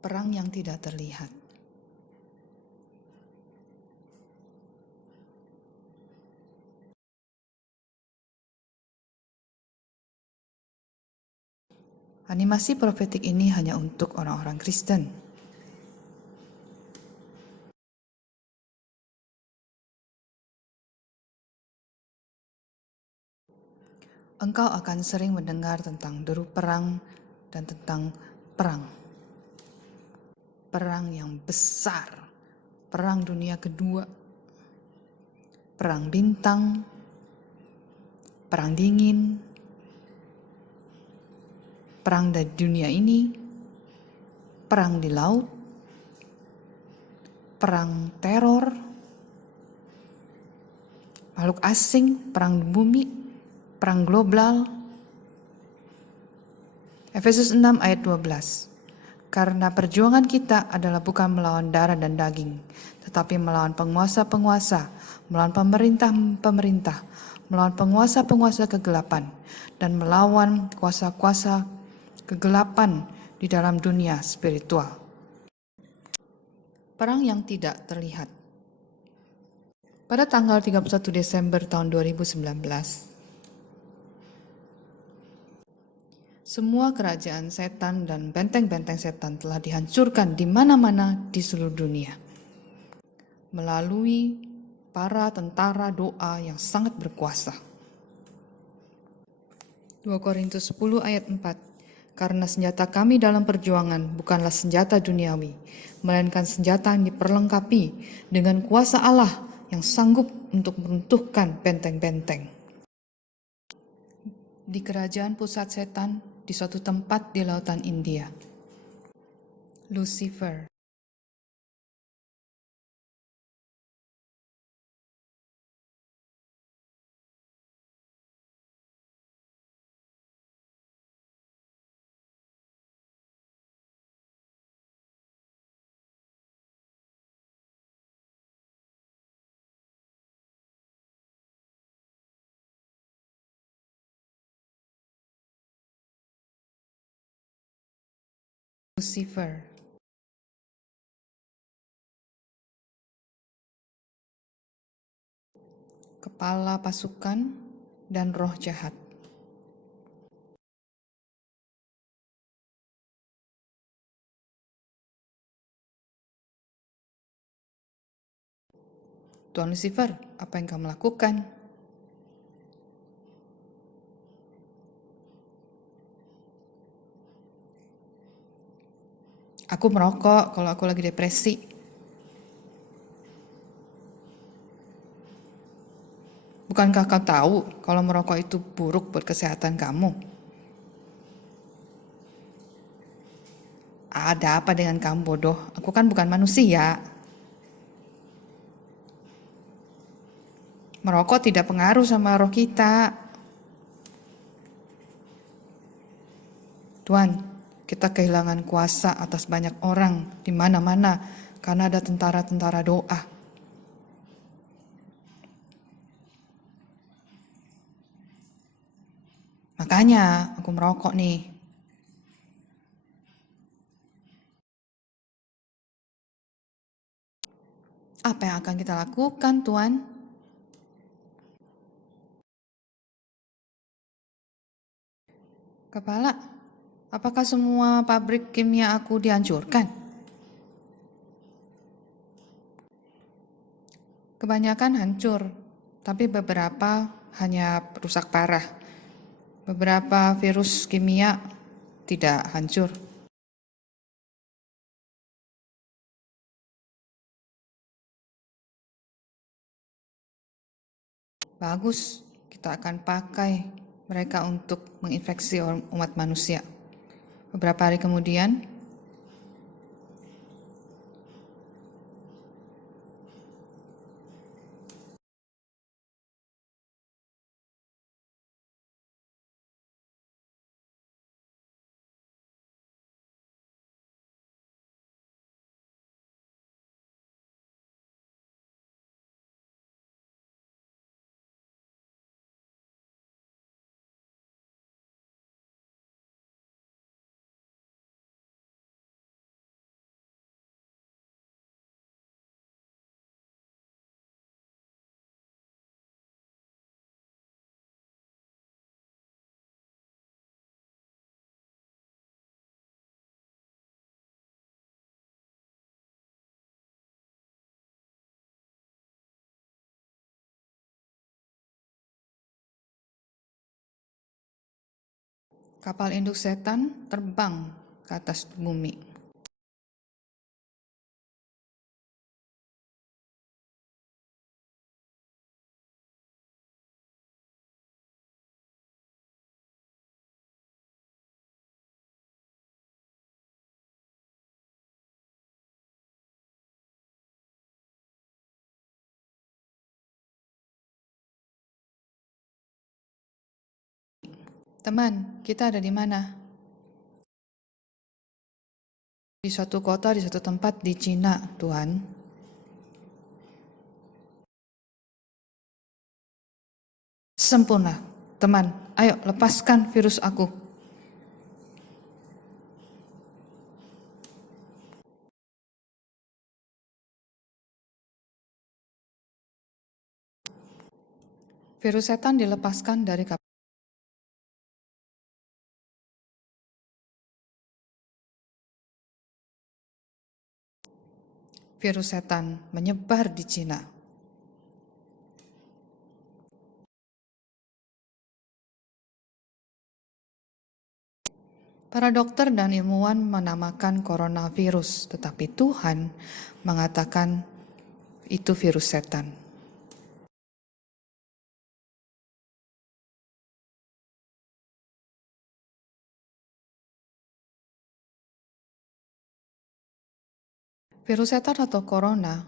Perang yang tidak terlihat. Animasi profetik ini hanya untuk orang-orang Kristen. Engkau akan sering mendengar tentang deru perang dan tentang perang. Perang yang besar, perang dunia kedua, perang bintang, perang dingin, perang dari dunia ini, perang di laut, perang teror, makhluk asing, perang bumi, perang global. Efesus 6 ayat 12. Karena perjuangan kita adalah bukan melawan darah dan daging, tetapi melawan penguasa-penguasa, melawan pemerintah-pemerintah, melawan penguasa-penguasa kegelapan, dan melawan kuasa-kuasa kegelapan di dalam dunia spiritual. Perang yang tidak terlihat. Pada tanggal 31 Desember tahun 2019, semua kerajaan setan dan benteng-benteng setan telah dihancurkan di mana-mana di seluruh dunia melalui para tentara doa yang sangat berkuasa. 2 Korintus 10 ayat 4. Karena senjata kami dalam perjuangan bukanlah senjata duniawi, melainkan senjata yang diperlengkapi dengan kuasa Allah yang sanggup untuk meruntuhkan benteng-benteng. Di kerajaan pusat setan di suatu tempat di lautan India, Lucifer. Lucifer, kepala pasukan dan roh jahat. Tuan Lucifer, apa yang kamu lakukan? Aku merokok kalau aku lagi depresi. Bukankah kau tahu kalau merokok itu buruk buat kesehatan kamu? Ada apa dengan kamu bodoh? Aku kan bukan manusia. Merokok tidak pengaruh sama roh kita. Tuan, kita kehilangan kuasa atas banyak orang di mana-mana karena ada tentara-tentara doa. Makanya aku merokok nih. Apa yang akan kita lakukan, Tuan? Kepala, apakah semua pabrik kimia aku dihancurkan? Kebanyakan hancur, tapi beberapa hanya rusak parah. Beberapa virus kimia tidak hancur. Bagus, kita akan pakai mereka untuk menginfeksi umat manusia. Beberapa hari kemudian, Kapal induk setan terbang ke atas bumi. Teman, kita ada di mana? Di suatu kota, di suatu tempat di Cina, Tuhan. Sempurna. Teman, ayo lepaskan virus aku. Virus setan dilepaskan dari kapal. Virus setan menyebar di Cina. Para dokter dan ilmuwan menamakan coronavirus, tetapi Tuhan mengatakan itu virus setan. Virus setan atau corona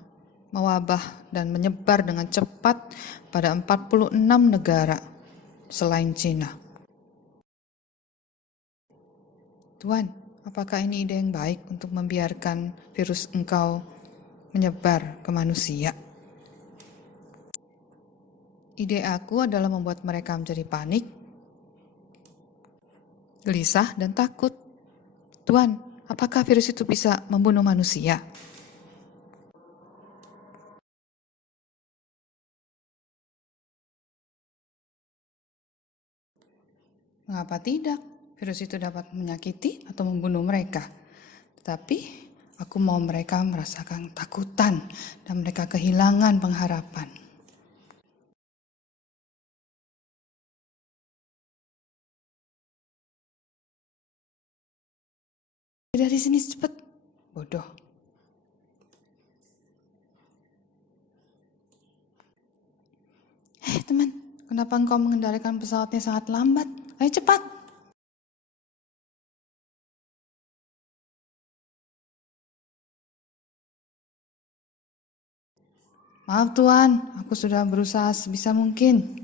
mewabah dan menyebar dengan cepat pada 46 negara selain Cina. Tuhan, apakah ini ide yang baik untuk membiarkan virus Engkau menyebar ke manusia? Ide aku adalah membuat mereka menjadi panik, gelisah, dan takut. Tuhan, apakah virus itu bisa membunuh manusia? Mengapa tidak? Virus itu dapat menyakiti atau membunuh mereka. Tetapi aku mau mereka merasakan takutan dan mereka kehilangan pengharapan. Dari sini cepat, bodoh. Hei teman, kenapa engkau mengendalikan pesawatnya sangat lambat? Ayo cepat. Maaf Tuan, aku sudah berusaha sebisa mungkin.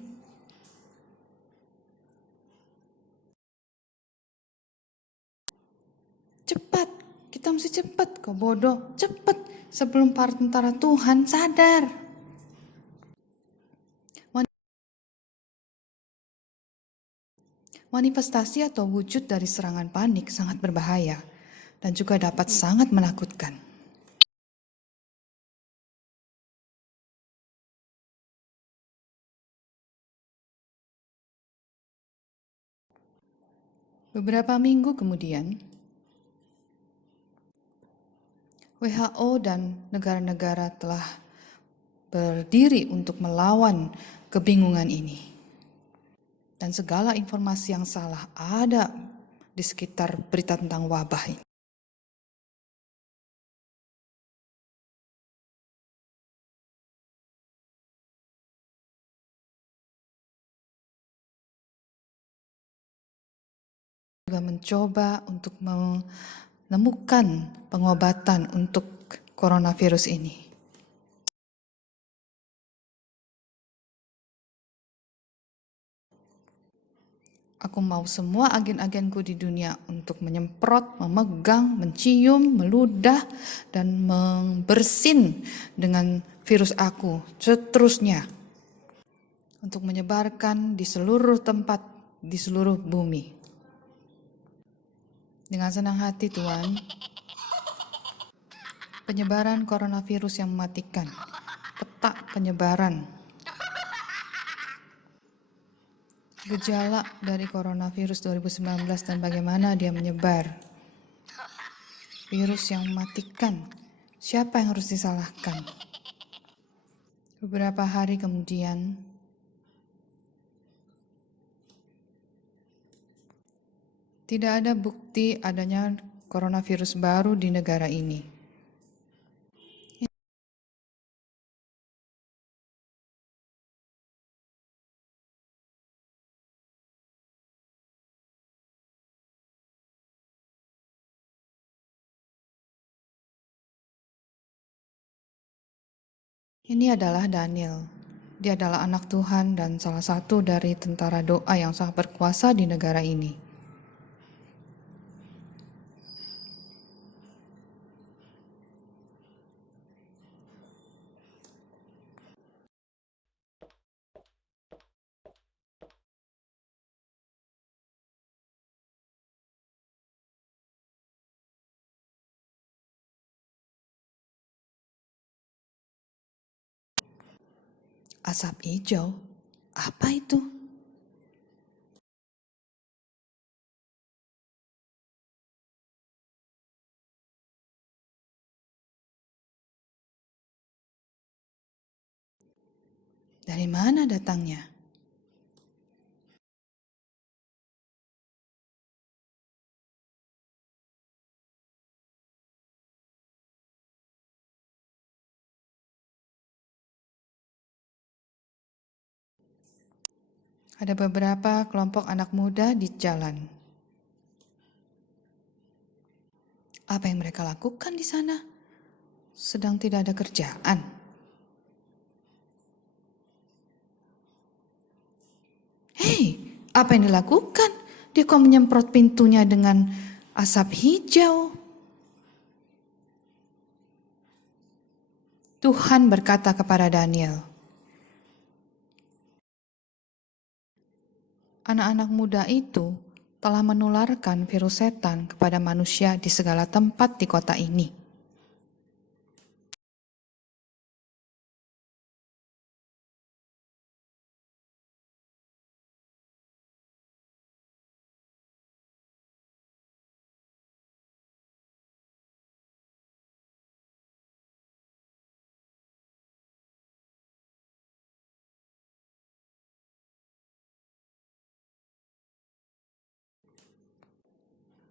Cepat, kita mesti cepat, kau bodoh. Cepat, sebelum para tentara Tuhan sadar. Manifestasi atau wujud dari serangan panik sangat berbahaya dan juga dapat sangat menakutkan. Beberapa minggu kemudian, WHO dan negara-negara telah berdiri untuk melawan kebingungan ini. Dan segala informasi yang salah ada di sekitar berita tentang wabah ini. Juga mencoba untuk menemukan pengobatan untuk coronavirus ini. Aku mau semua agen-agenku di dunia untuk menyemprot, memegang, mencium, meludah, dan membersin dengan virus aku seterusnya. Untuk menyebarkan di seluruh tempat, di seluruh bumi. Dengan senang hati Tuhan, penyebaran coronavirus yang mematikan, peta penyebaran. Gejala dari coronavirus 2019 dan bagaimana dia menyebar. Virus yang mematikan, siapa yang harus disalahkan? Beberapa hari kemudian, Tidak ada bukti adanya coronavirus baru di negara ini. Ini adalah Daniel. Dia adalah anak Tuhan dan salah satu dari tentara doa yang sangat berkuasa di negara ini. Asap hijau? Apa itu? Dari mana datangnya? Ada beberapa kelompok anak muda di jalan. Apa yang mereka lakukan di sana? Sedang tidak ada kerjaan. Hei, apa yang dilakukan? Dia kok menyemprot pintunya dengan asap hijau? Tuhan berkata kepada Daniel, anak-anak muda itu telah menularkan virus setan kepada manusia di segala tempat di kota ini.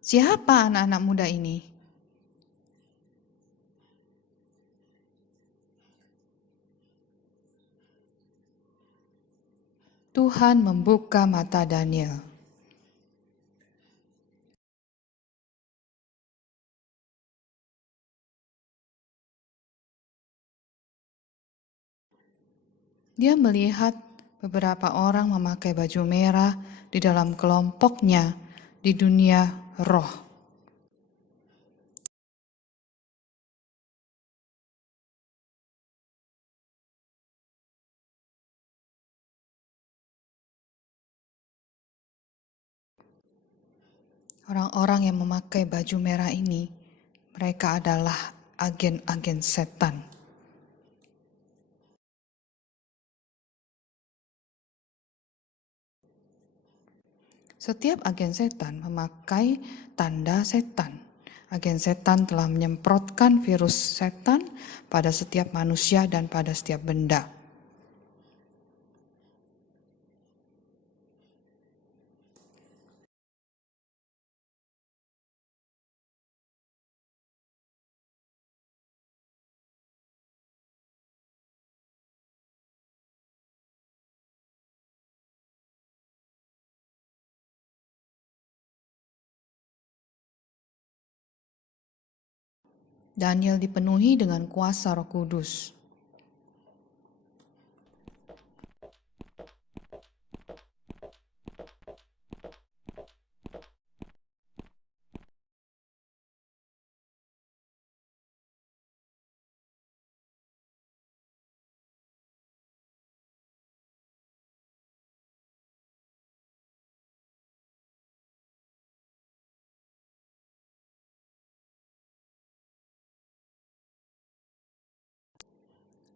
Siapa anak-anak muda ini? Tuhan membuka mata Daniel. Dia melihat beberapa orang memakai baju merah di dalam kelompoknya di dunia roh. Orang-orang yang memakai baju merah ini, mereka adalah agen-agen setan. Setiap agen setan memakai tanda setan. Agen setan telah menyemprotkan virus setan pada setiap manusia dan pada setiap benda. Daniel dipenuhi dengan kuasa Roh Kudus.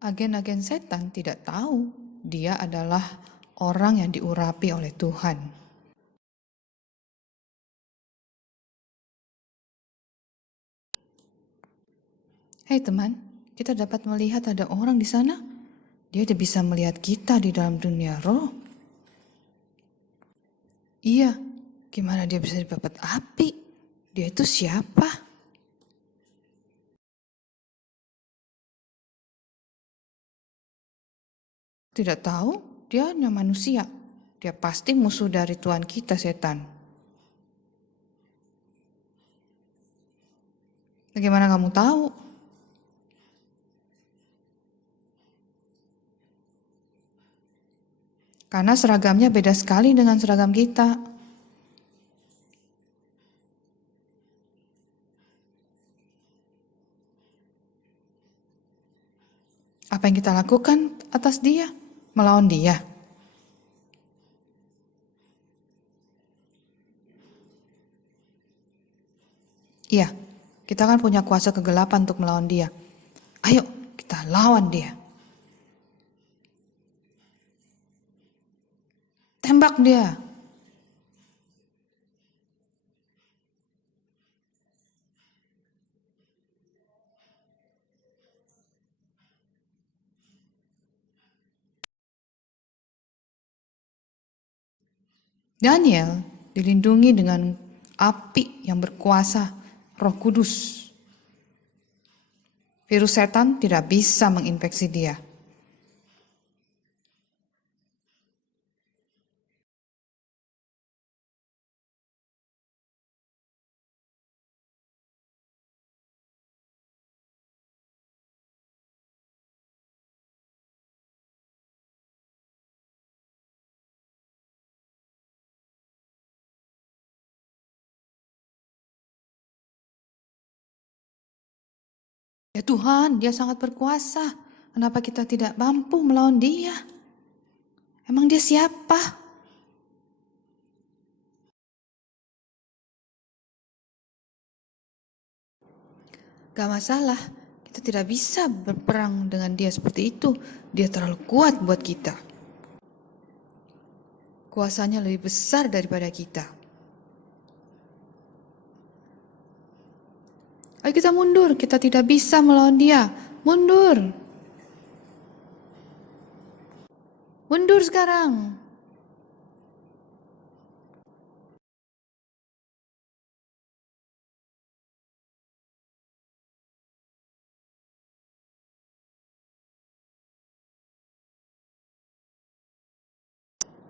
Agen-agen setan tidak tahu dia adalah orang yang diurapi oleh Tuhan. Hei teman, kita dapat melihat ada orang di sana. Dia bisa melihat kita di dalam dunia roh. Iya, Gimana dia bisa dibabat api? Dia itu siapa? Tidak tahu, dia hanya manusia. Dia pasti musuh dari Tuhan kita, setan. Bagaimana kamu tahu? Karena seragamnya beda sekali dengan seragam kita. Apa yang kita lakukan atas dia? Melawan dia. Iya, kita kan punya kuasa kegelapan untuk melawan dia. Ayo, kita lawan dia. Tembak dia. Daniel dilindungi dengan api yang berkuasa, Roh Kudus. Virus setan tidak bisa menginfeksi dia. Ya Tuhan, dia sangat berkuasa. Kenapa kita tidak mampu melawan dia? Emang dia siapa? Gak masalah, kita tidak bisa berperang dengan dia seperti itu. Dia terlalu kuat buat kita. Kuasanya lebih besar daripada kita. Ayo kita mundur, kita tidak bisa melawan dia. Mundur. Mundur sekarang.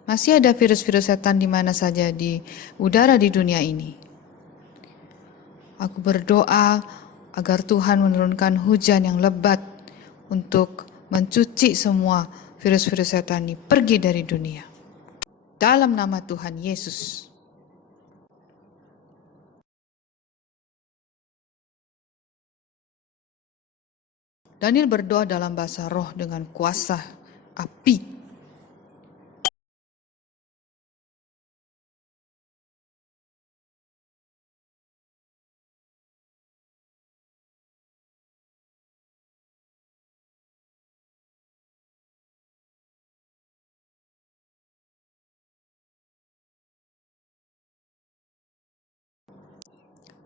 Masih ada virus-virus setan di mana saja di udara di dunia ini. Aku berdoa agar Tuhan menurunkan hujan yang lebat untuk mencuci semua virus-virus setan ini pergi dari dunia. Dalam nama Tuhan Yesus. Daniel berdoa dalam bahasa roh dengan kuasa api.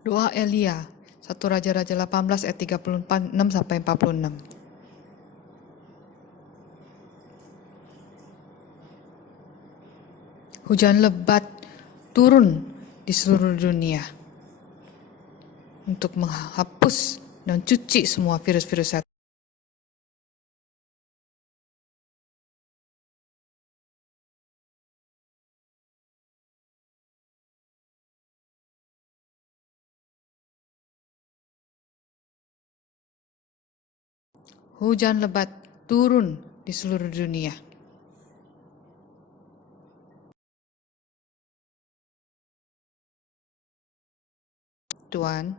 Doa Elia, 1 Raja-Raja 18 ayat 36 sampai 46. Hujan lebat turun di seluruh dunia untuk menghapus dan cuci semua virus-virus setan. Hujan lebat turun di seluruh dunia. Tuhan,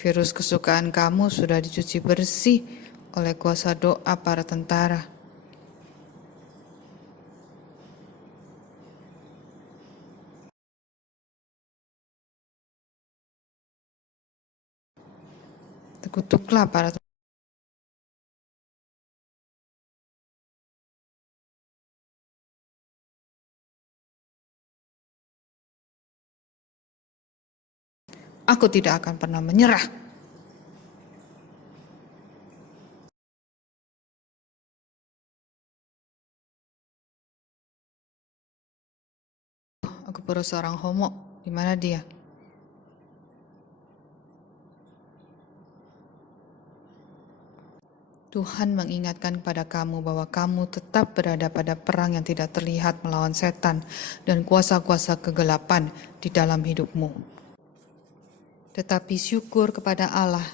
virus kesukaan kamu sudah dicuci bersih oleh kuasa doa para tentara. Terkutuklah para tentara. Aku tidak akan pernah menyerah. Aku perlu seorang homo. Di mana dia? Tuhan mengingatkan kepada kamu bahwa kamu tetap berada pada perang yang tidak terlihat melawan setan dan kuasa-kuasa kegelapan di dalam hidupmu. Tetapi syukur kepada Allah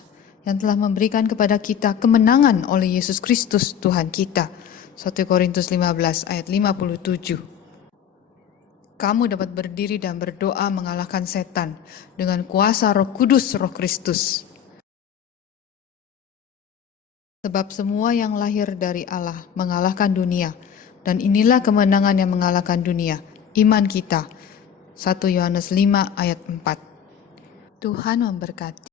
yang telah memberikan kepada kita kemenangan oleh Yesus Kristus Tuhan kita. 1 Korintus 15 ayat 57. Kamu dapat berdiri dan berdoa mengalahkan setan dengan kuasa Roh Kudus, Roh Kristus. Sebab semua yang lahir dari Allah mengalahkan dunia, dan inilah kemenangan yang mengalahkan dunia, iman kita. 1 Yohanes 5 ayat 4. Tuhan memberkati.